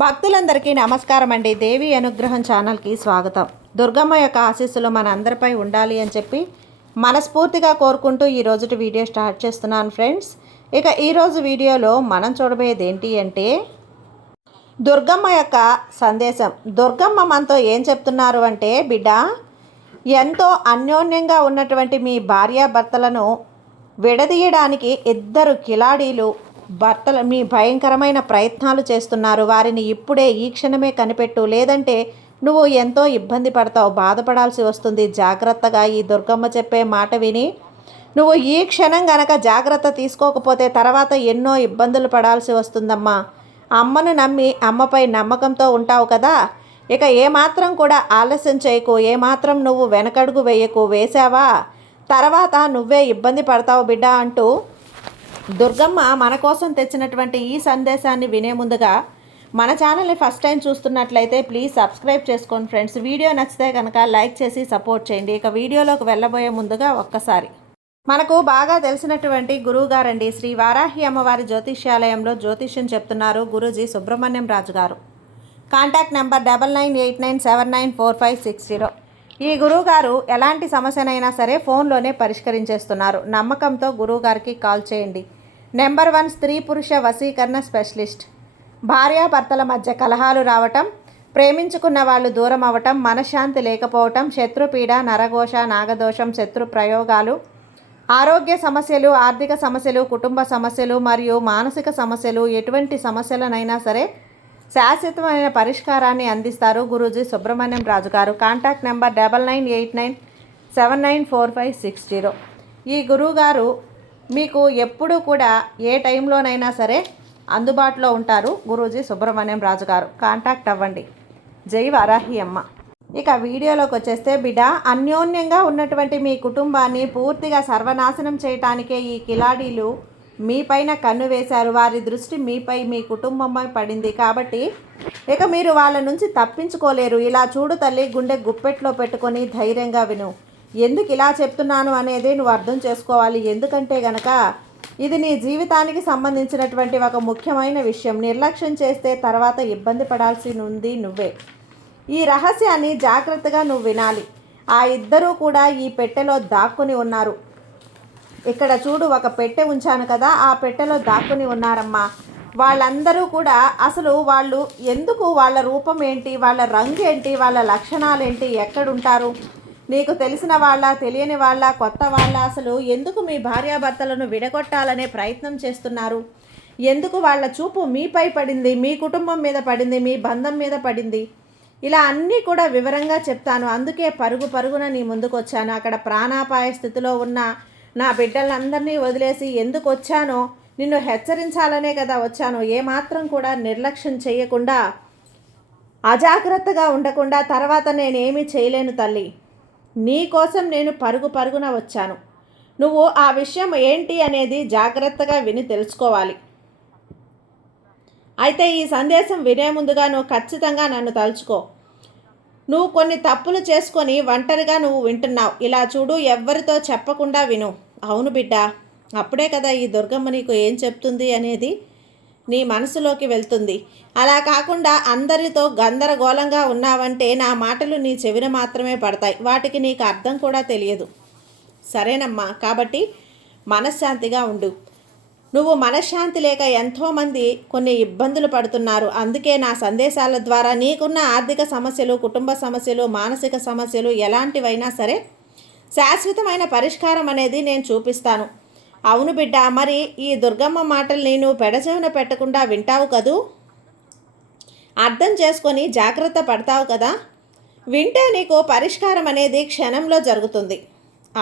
భక్తులందరికీ నమస్కారం అండి. దేవి అనుగ్రహం ఛానల్కి స్వాగతం. దుర్గమ్మ యొక్క ఆశీస్సులు మన అందరిపై ఉండాలి అని చెప్పి మనస్ఫూర్తిగా కోరుకుంటూ ఈ రోజుటి వీడియో స్టార్ట్ చేస్తున్నాను ఫ్రెండ్స్. ఇక ఈరోజు వీడియోలో మనం చూడబోయేది ఏంటి అంటే దుర్గమ్మ యొక్క సందేశం. దుర్గమ్మ మనతో ఏం చెప్తున్నారు అంటే, బిడ్డ, ఎంతో అన్యోన్యంగా ఉన్నటువంటి మీ భార్యాభర్తలను విడదీయడానికి ఇద్దరు కిలాడీలు భర్తలు మీ భయంకరమైన ప్రయత్నాలు చేస్తున్నారు. వారిని ఇప్పుడే ఈ క్షణమే కనిపెట్టు, లేదంటే నువ్వు ఎంతో ఇబ్బంది పడతావు, బాధపడాల్సి వస్తుంది. జాగ్రత్తగా ఈ దుర్గమ్మ చెప్పే మాట విని నువ్వు ఈ క్షణం గనక జాగ్రత్త తీసుకోకపోతే తర్వాత ఎన్నో ఇబ్బందులు పడాల్సి వస్తుందమ్మా. అమ్మను నమ్మి అమ్మపై నమ్మకంతో ఉంటావు కదా, ఇక ఏమాత్రం కూడా ఆలస్యం చేయకు, ఏమాత్రం నువ్వు వెనకడుగు వేయకు. వేసావా తర్వాత నువ్వే ఇబ్బంది పడతావు బిడ్డ అంటూ దుర్గమ్మ మన కోసం తెచ్చినటువంటి ఈ సందేశాన్ని వినే ముందుగా మన ఛానల్ని ఫస్ట్ టైం చూస్తున్నట్లయితే ప్లీజ్ సబ్స్క్రైబ్ చేసుకోండి ఫ్రెండ్స్. వీడియో నచ్చితే కనుక లైక్ చేసి సపోర్ట్ చేయండి. ఇక వీడియోలోకి వెళ్ళబోయే ముందుగా ఒక్కసారి మనకు బాగా తెలిసినటువంటి గురువు గారండి, శ్రీ వారాహి అమ్మవారి జ్యోతిష్యాలయంలో జ్యోతిష్యం చెప్తున్నారు గురూజీ సుబ్రహ్మణ్యం రాజు గారు. Contact number 9989794560. ఈ గురువుగారు ఎలాంటి సమస్యనైనా సరే ఫోన్లోనే పరిష్కరించేస్తున్నారు. నమ్మకంతో గురువుగారికి కాల్ చేయండి. నెంబర్ 1 స్త్రీ పురుష వశీకరణ స్పెషలిస్ట్. భార్యాభర్తల మధ్య కలహాలు రావటం, ప్రేమించుకున్న వాళ్ళు దూరం అవ్వటం, మనశ్శాంతి లేకపోవటం, శత్రుపీడ, నరఘోష, నాగదోషం, శత్రు ప్రయోగాలు, ఆరోగ్య సమస్యలు, ఆర్థిక సమస్యలు, కుటుంబ సమస్యలు మరియు మానసిక సమస్యలు, ఎటువంటి సమస్యలనైనా సరే శాశ్వతమైన పరిష్కారాన్ని అందిస్తారు గురూజీ సుబ్రహ్మణ్యం రాజు గారు. Contact number 9989794560. ఈ గురువుగారు మీకు ఎప్పుడూ కూడా ఏ టైంలోనైనా సరే అందుబాటులో ఉంటారు. గురూజీ సుబ్రహ్మణ్యం రాజు గారు, కాంటాక్ట్ అవ్వండి. జై వారాహి అమ్మ. ఇక వీడియోలోకి వచ్చేస్తే, బిడ్డ, అన్యోన్యంగా ఉన్నటువంటి మీ కుటుంబాన్ని పూర్తిగా సర్వనాశనం చేయటానికే ఈ కిలాడీలు మీపైన కన్ను వేశారు. వారి దృష్టి మీపై, మీ కుటుంబంపై పడింది. కాబట్టి ఇక మీరు వాళ్ళ నుంచి తప్పించుకోలేరు. ఇలా చూడు తల్లి, గుండె గుప్పెట్లో పెట్టుకొని ధైర్యంగా విను. ఎందుకు ఇలా చెప్తున్నాను అనేది నువ్వు అర్థం చేసుకోవాలి. ఎందుకంటే గనక ఇది నీ జీవితానికి సంబంధించినటువంటి ఒక ముఖ్యమైన విషయం. నిర్లక్ష్యం చేస్తే తర్వాత ఇబ్బంది పడాల్సి ఉంది నువ్వే. ఈ రహస్యాన్ని జాగ్రత్తగా నువ్వు వినాలి. ఆ ఇద్దరూ కూడా ఈ పెట్టెలో దాక్కుని ఉన్నారు. ఇక్కడ చూడు, ఒక పెట్టె ఉంచాను కదా, ఆ పెట్టెలో దాక్కుని ఉన్నారమ్మా. వాళ్ళందరూ కూడా అసలు వాళ్ళు ఎందుకు, వాళ్ళ రూపం ఏంటి, వాళ్ళ రంగు ఏంటి, వాళ్ళ లక్షణాలు ఏంటి, ఎక్కడుంటారు, నీకు తెలిసిన వాళ్ళ, తెలియని వాళ్ళ, కొత్త వాళ్ళ, అసలు ఎందుకు మీ భార్యాభర్తలను విడగొట్టాలనే ప్రయత్నం చేస్తున్నారు, ఎందుకు వాళ్ళ చూపు మీపై పడింది, మీ కుటుంబం మీద పడింది, మీ బంధం మీద పడింది, ఇలా అన్నీ కూడా వివరంగా చెప్తాను. అందుకే పరుగు పరుగున నీ ముందుకు వచ్చాను. అక్కడ ప్రాణాపాయ స్థితిలో ఉన్న నా బిడ్డలందరినీ వదిలేసి ఎందుకు వచ్చానో నిన్ను హెచ్చరించాలనే కదా వచ్చాను. ఏమాత్రం కూడా నిర్లక్ష్యం చేయకుండా, అజాగ్రత్తగా ఉండకుండా తర్వాత నేనేమీ చేయలేను తల్లి. నీ కోసం నేను పరుగు పరుగున వచ్చాను. నువ్వు ఆ విషయం ఏంటి అనేది జాగ్రత్తగా విని తెలుసుకోవాలి. అయితే ఈ సందేశం వినే ముందుగా నువ్వు ఖచ్చితంగా నన్ను తలుచుకో. నువ్వు కొన్ని తప్పులు చేసుకొని ఒంటరిగా నువ్వు వింటున్నావు. ఇలా చూడు, ఎవ్వరితో చెప్పకుండా విను. అవును బిడ్డ, అప్పుడే కదా ఈ దుర్గమ్మ నీకు ఏం చెప్తుంది అనేది నీ మనసులోకి వెళ్తుంది. అలా కాకుండా అందరితో గందరగోళంగా ఉన్నావంటే నా మాటలు నీ చెవిన మాత్రమే పడతాయి. వాటికి నీకు అర్థం కూడా తెలియదు. సరేనమ్మా, కాబట్టి మనశ్శాంతిగా ఉండు. నువ్వు మనశ్శాంతి లేక ఎంతోమంది కొన్ని ఇబ్బందులు పడుతున్నారు. అందుకే నా సందేశాల ద్వారా నీకున్న ఆర్థిక సమస్యలు, కుటుంబ సమస్యలు, మానసిక సమస్యలు ఎలాంటివైనా సరే శాశ్వతమైన పరిష్కారం అనేది నేను చూపిస్తాను. అవును బిడ్డ, మరి ఈ దుర్గమ్మ మాటల్ని నువ్వు పెడచెవిన పెట్టకుండా వింటావు కదూ, అర్థం చేసుకొని జాగ్రత్త పడతావు కదా. వింటే నీకు పరిష్కారం అనేది క్షణంలో జరుగుతుంది.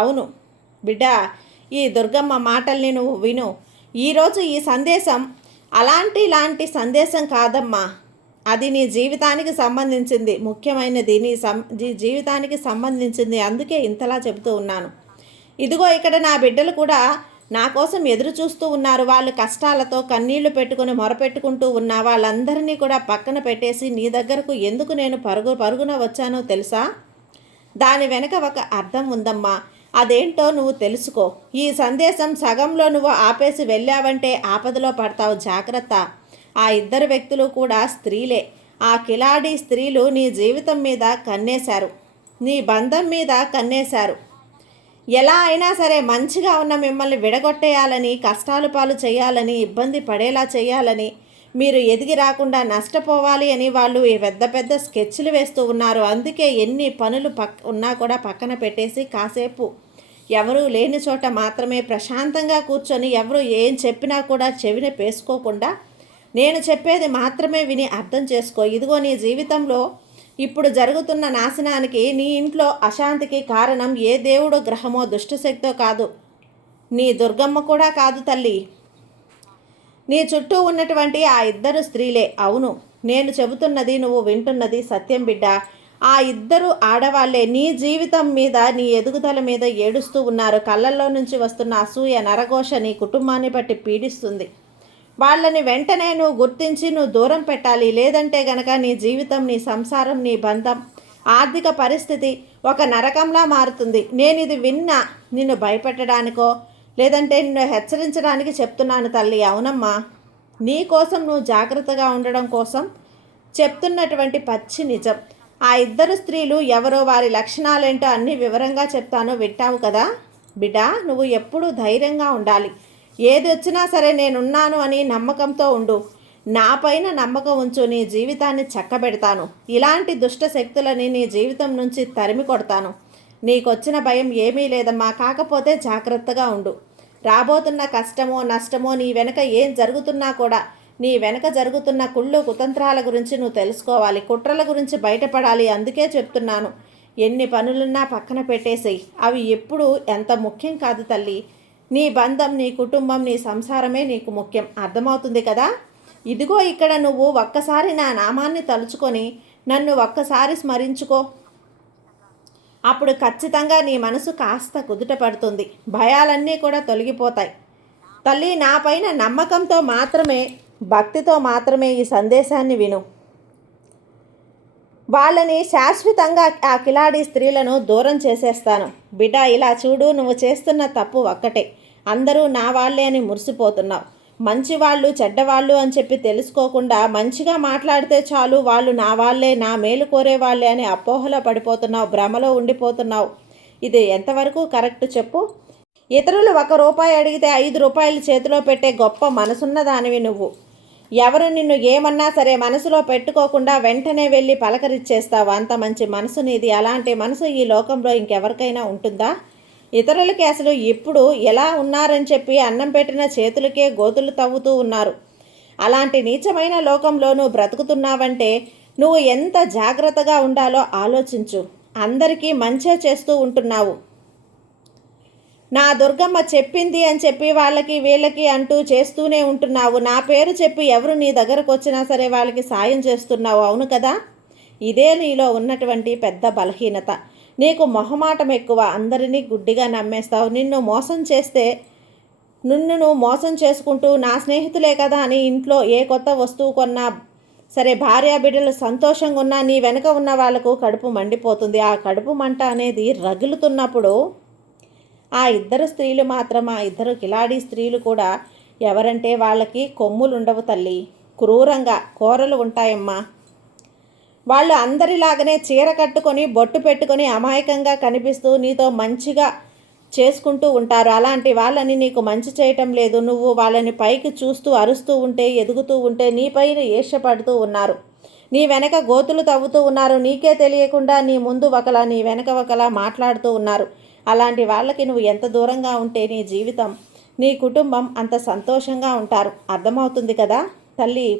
అవును బిడ్డ, ఈ దుర్గమ్మ మాటల్ని నువ్వు విను. ఈరోజు ఈ సందేశం ఇలాంటి సందేశం కాదమ్మా. అది నీ జీవితానికి సంబంధించింది, ముఖ్యమైనది, నీ జీవితానికి సంబంధించింది. అందుకే ఇంతలా చెబుతూ ఉన్నాను. ఇదిగో ఇక్కడ నా బిడ్డలు కూడా నా కోసం ఎదురు చూస్తూ ఉన్నారు. వాళ్ళు కష్టాలతో కన్నీళ్లు పెట్టుకుని మొరపెట్టుకుంటూ ఉన్న వాళ్ళందరినీ కూడా పక్కన పెట్టేసి నీ దగ్గరకు ఎందుకు నేను పరుగున వచ్చానో తెలుసా? దాని వెనక ఒక అర్థం ఉందమ్మా. అదేంటో నువ్వు తెలుసుకో. ఈ సందేశం సగంలో నువ్వు ఆపేసి వెళ్ళావంటే ఆపదలో పడతావు. జాగ్రత్త. ఆ ఇద్దరు వ్యక్తులు కూడా స్త్రీలే. ఆ కిలాడి స్త్రీలు నీ జీవితం మీద కన్నేశారు, నీ బంధం మీద కన్నేశారు. ఎలా అయినా సరే మంచిగా ఉన్న మిమ్మల్ని విడగొట్టేయాలని, కష్టాలు పాలు చేయాలని, ఇబ్బంది పడేలా చేయాలని, మీరు ఎదిగి రాకుండా నష్టపోవాలి అని వాళ్ళు ఈ పెద్ద పెద్ద స్కెచ్లు వేస్తూ ఉన్నారు. అందుకే ఎన్ని పనులు ఉన్నా కూడా పక్కన పెట్టేసి కాసేపు ఎవరూ లేని చోట మాత్రమే ప్రశాంతంగా కూర్చొని ఎవరు ఏం చెప్పినా కూడా చెవిన పేసుకోకుండా నేను చెప్పేది మాత్రమే విని అర్థం చేసుకో. ఇదిగో నీ జీవితంలో ఇప్పుడు జరుగుతున్న నాశనానికి, నీ ఇంట్లో అశాంతికి కారణం ఏ దేవుడో గ్రహమో దుష్టశక్తో కాదు, నీ దుర్గమ్మ కూడా కాదు తల్లి, నీ చుట్టూ ఉన్నటువంటి ఆ ఇద్దరు స్త్రీలే. అవును, నేను చెబుతున్నది నువ్వు వింటున్నది సత్యం బిడ్డ. ఆ ఇద్దరు ఆడవాళ్లే నీ జీవితం మీద, నీ ఎదుగుదల మీద ఏడుస్తూ ఉన్నారు. కళ్ళల్లో నుంచి వస్తున్న అసూయ నరఘోష నీ కుటుంబాన్ని బట్టి పీడిస్తుంది. వాళ్ళని వెంటనే నువ్వు గుర్తించి నువ్వు దూరం పెట్టాలి. లేదంటే గనక నీ జీవితం, నీ సంసారం, నీ బంధం, ఆర్థిక పరిస్థితి ఒక నరకంలా మారుతుంది. నేను ఇది విన్నా నిన్ను భయపెట్టడానికో లేదంటే నిన్ను హెచ్చరించడానికి చెప్తున్నాను తల్లి. అవునమ్మా, నీ కోసం నువ్వు జాగ్రత్తగా ఉండడం కోసం చెప్తున్నటువంటి పచ్చి నిజం. ఆ ఇద్దరు స్త్రీలు ఎవరో, వారి లక్షణాలేంటో అన్నీ వివరంగా చెప్తాను, వింటావు కదా బిడ్డ. నువ్వు ఎప్పుడూ ధైర్యంగా ఉండాలి. ఏది వచ్చినా సరే నేనున్నాను అని నమ్మకంతో ఉండు. నా పైన నమ్మకం ఉంచు, నీ జీవితాన్ని చక్కబెడతాను. ఇలాంటి దుష్ట శక్తులని నీ జీవితం నుంచి తరిమి కొడతాను. నీకొచ్చిన భయం ఏమీ లేదమ్మా, కాకపోతే జాగ్రత్తగా ఉండు. రాబోతున్న కష్టమో నష్టమో, నీ వెనక ఏం జరుగుతున్నా కూడా, నీ వెనక జరుగుతున్న కుళ్ళు కుతంత్రాల గురించి నువ్వు తెలుసుకోవాలి, కుట్రల గురించి బయటపడాలి. అందుకే చెప్తున్నాను, ఎన్ని పనులున్నా పక్కన పెట్టేసేయి. అవి ఎప్పుడు ఎంత ముఖ్యం కాదు తల్లి. నీ బంధం, నీ కుటుంబం, నీ సంసారమే నీకు ముఖ్యం. అర్థమవుతుంది కదా. ఇదిగో ఇక్కడ నువ్వు ఒక్కసారి నా నామాన్ని తలుచుకొని నన్ను ఒక్కసారి స్మరించుకో. అప్పుడు ఖచ్చితంగా నీ మనసు కాస్త కుదుట పడుతుంది, భయాలన్నీ కూడా తొలగిపోతాయి. తల్లి, నా పైన నమ్మకంతో మాత్రమే, భక్తితో మాత్రమే ఈ సందేశాన్ని విను. వాళ్ళని శాశ్వతంగా, ఆ కిలాడి స్త్రీలను దూరం చేసేస్తాను. బిడ్డ, ఇలా చూడు, నువ్వు చేస్తున్న తప్పు ఒక్కటే. అందరూ నా వాళ్ళే అని మురిసిపోతున్నావు. మంచివాళ్ళు చెడ్డవాళ్ళు అని చెప్పి తెలుసుకోకుండా మంచిగా మాట్లాడితే చాలు వాళ్ళు నా వాళ్ళే, నా మేలు కోరే వాళ్ళే అని అపోహలో పడిపోతున్నావు, భ్రమలో ఉండిపోతున్నావు. ఇది ఎంతవరకు కరెక్ట్ చెప్పు? ఇతరులు ₹1 అడిగితే ₹5 చేతిలో పెట్టే గొప్ప మనసున్న దానివి నువ్వు. ఎవరు నిన్ను ఏమన్నా సరే మనసులో పెట్టుకోకుండా వెంటనే వెళ్ళి పలకరిచ్చేస్తావు. అంత మంచి మనసు నీది. అలాంటి మనసు ఈ లోకంలో ఇంకెవరికైనా ఉంటుందా? ఇతరులకి అసలు ఇప్పుడు ఎలా ఉన్నారని చెప్పి అన్నం పెట్టిన చేతులకే గోతులు తవ్వుతూ ఉన్నారు. అలాంటి నీచమైన లోకంలో నువ్వు బ్రతుకుతున్నావంటే నువ్వు ఎంత జాగ్రత్తగా ఉండాలో ఆలోచించు. అందరికీ మంచే చేస్తూ ఉంటున్నావు. నా దుర్గమ్మ చెప్పింది అని చెప్పి వాళ్ళకి వీళ్ళకి అంటూ చేస్తూనే ఉంటున్నావు. నా పేరు చెప్పి ఎవరు నీ దగ్గరకు వచ్చినా సరే వాళ్ళకి సాయం చేస్తున్నావు. అవును కదా. ఇదే నీలో ఉన్నటువంటి పెద్ద బలహీనత. నీకు మొహమాటం ఎక్కువ. అందరినీ గుడ్డిగా నమ్మేస్తావు. నిన్ను మోసం చేస్తే నువ్వు మోసం చేసుకుంటూ నా స్నేహితులే కదా అని ఇంట్లో ఏ కొత్త వస్తువు కొన్నా సరే, భార్య బిడ్డలు సంతోషంగా ఉన్నా నీ వెనక ఉన్న వాళ్ళకు కడుపు మండిపోతుంది. ఆ కడుపు మంట అనేది రగులుతున్నప్పుడు ఆ ఇద్దరు స్త్రీలు మాత్రం, ఆ ఇద్దరు కిలాడి స్త్రీలు కూడా ఎవరంటే వాళ్ళకి కొమ్ములు ఉండవు తల్లి, క్రూరంగా కోరలు ఉంటాయమ్మా. వాళ్ళు అందరిలాగానే చీర కట్టుకొని బొట్టు పెట్టుకొని అమాయకంగా కనిపిస్తూ నీతో మంచిగా చేసుకుంటూ ఉంటారు. అలాంటి వాళ్ళని నీకు మంచి చేయటం లేదు. నువ్వు వాళ్ళని పైకి చూస్తూ అరుస్తూ ఉంటే, ఎదుగుతూ ఉంటే నీపైన ఈర్ష్యపడుతూ ఉన్నారు. నీ వెనక గోతులు తవ్వుతూ ఉన్నారు. నీకే తెలియకుండా నీ ముందు ఒకలా, నీ వెనక ఒకలా మాట్లాడుతూ ఉన్నారు. అలాంటి వాళ్ళకి నువ్వు ఎంత దూరంగా ఉంటే నీ జీవితం, నీ కుటుంబం అంత సంతోషంగా ఉంటారు. అర్థమవుతుంది కదా తల్లి.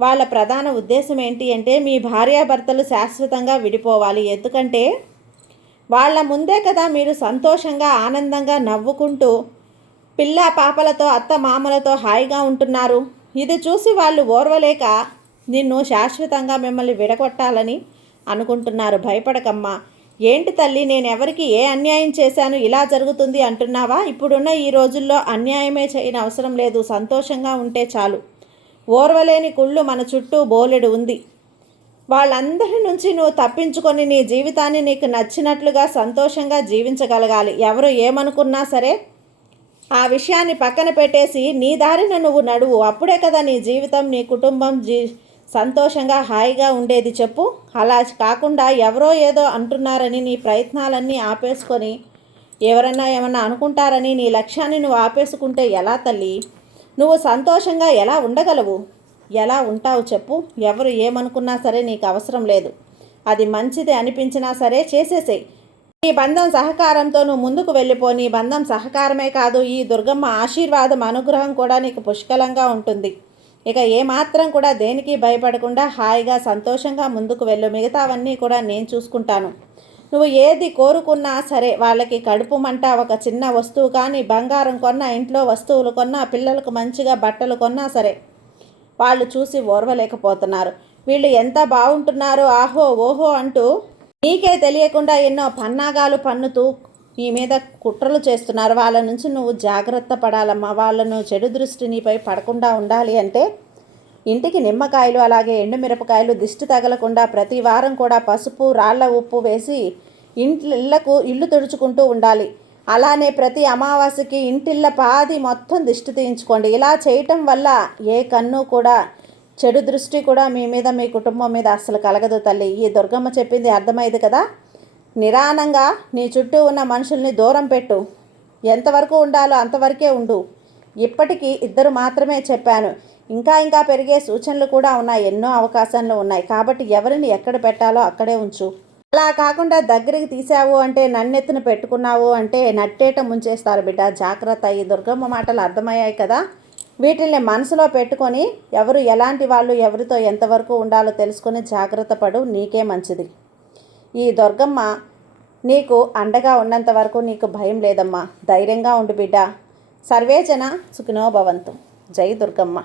వాళ్ళ ప్రధాన ఉద్దేశం ఏంటి అంటే మీ భార్యాభర్తలు శాశ్వతంగా విడిపోవాలి. ఎందుకంటే వాళ్ళ ముందే కదా మీరు సంతోషంగా ఆనందంగా నవ్వుకుంటూ పిల్ల పాపలతో అత్త మామలతో హాయిగా ఉంటున్నారు. ఇది చూసి వాళ్ళు ఓర్వలేక నిన్ను శాశ్వతంగా మిమ్మల్ని విడగొట్టాలని అనుకుంటున్నారు. భయపడకమ్మా. ఏంటి తల్లి, నేను ఎవరికి ఏ అన్యాయం చేశాను ఇలా జరుగుతుంది అంటున్నావా? ఇప్పుడున్న ఈ రోజుల్లో అన్యాయమే చేయని అవసరం లేదు. సంతోషంగా ఉంటే చాలు. ఓర్వలేని కుళ్ళు మన చుట్టూ బోలెడు ఉంది. వాళ్ళందరి నుంచి నువ్వు తప్పించుకొని నీ జీవితాన్ని నీకు నచ్చినట్లుగా సంతోషంగా జీవించగలగాలి. ఎవరు ఏమనుకున్నా సరే ఆ విషయాన్ని పక్కన పెట్టేసి నీ దారిన నువ్వు నడువు. అప్పుడే కదా నీ జీవితం, నీ కుటుంబం సంతోషంగా హాయిగా ఉండేది చెప్పు. అలా కాకుండా ఎవరో ఏదో అంటున్నారని నీ ప్రయత్నాలన్నీ ఆపేసుకొని, ఎవరన్నా ఏమన్నా అనుకుంటారని నీ లక్ష్యాన్ని నువ్వు ఆపేసుకుంటే ఎలా తల్లి? నువ్వు సంతోషంగా ఎలా ఉండగలవు? ఎలా ఉంటావు చెప్పు? ఎవరు ఏమనుకున్నా సరే నీకు అవసరం లేదు. అది మంచిది అనిపించినా సరే చేసేసేయి. నీ బంధం సహకారంతో నువ్వు ముందుకు వెళ్ళిపో. నీ బంధం సహకారమే కాదు, ఈ దుర్గమ్మ ఆశీర్వాదం, అనుగ్రహం కూడా నీకు పుష్కలంగా ఉంటుంది. ఇక ఏమాత్రం కూడా దేనికి భయపడకుండా హాయిగా సంతోషంగా ముందుకు వెళ్ళు. మిగతావన్నీ కూడా నేను చూసుకుంటాను. నువ్వు ఏది కోరుకున్నా సరే, వాళ్ళకి కడుపు మంట ఒక చిన్న వస్తువు కానీ, బంగారం కొన్నా, ఇంట్లో వస్తువులు కొన్నా, పిల్లలకు మంచిగా బట్టలు కొన్నా సరే వాళ్ళు చూసి ఓర్వలేకపోతున్నారు. వీళ్ళు ఎంత బాగుంటున్నారు, ఆహో ఓహో అంటూ నీకే తెలియకుండా ఎన్నో పన్నాగాలు పన్నుతూ నీ మీద కుట్రలు చేస్తున్నారు. వాళ్ళ నుంచి నువ్వు జాగ్రత్త పడాలమ్మా. వాళ్ళను చెడు దృష్టి నీపై పడకుండా ఉండాలి అంటే ఇంటికి నిమ్మకాయలు, అలాగే ఎండుమిరపకాయలు దిష్టి తగలకుండా ప్రతి వారం కూడా పసుపు, రాళ్ల ఉప్పు వేసి ఇళ్ళు తుడుచుకుంటూ ఉండాలి. అలానే ప్రతి అమావాస్యకి ఇంటిళ్ళ పాది మొత్తం దిష్టి తీయించుకోండి. ఇలా చేయటం వల్ల ఏ కన్ను కూడా, చెడు దృష్టి కూడా మీ మీద, మీ కుటుంబం మీద అస్సలు కలగదు తల్లి. ఈ దుర్గమ్మ చెప్పింది అర్థమైంది కదా. నిదానంగా నీ చుట్టూ ఉన్న మనుషుల్ని దూరం పెట్టు. ఎంతవరకు ఉండాలో అంతవరకే ఉండు. ఇప్పటికీ 2 మాత్రమే చెప్పాను. ఇంకా పెరిగే సూచనలు కూడా ఉన్నాయి. ఎన్నో అవకాశాలు ఉన్నాయి. కాబట్టి ఎవరిని ఎక్కడ పెట్టాలో అక్కడే ఉంచు. అలా కాకుండా దగ్గరికి తీసావు అంటే, నన్నెత్తున పెట్టుకున్నావు అంటే నట్టేట ముంచేస్తారు బిడ్డ. జాగ్రత్త. ఈ దుర్గమ్మ మాటలు అర్థమయ్యాయి కదా. వీటిల్ని మనసులో పెట్టుకొని ఎవరు ఎలాంటి వాళ్ళు, ఎవరితో ఎంతవరకు ఉండాలో తెలుసుకొని జాగ్రత్త పడు. నీకే మంచిది. ఈ దుర్గమ్మ నీకు అండగా ఉన్నంత వరకు నీకు భయం లేదమ్మా. ధైర్యంగా ఉండు బిడ్డ. సర్వేజన సుఖినో భవంతు. జై దుర్గమ్మ.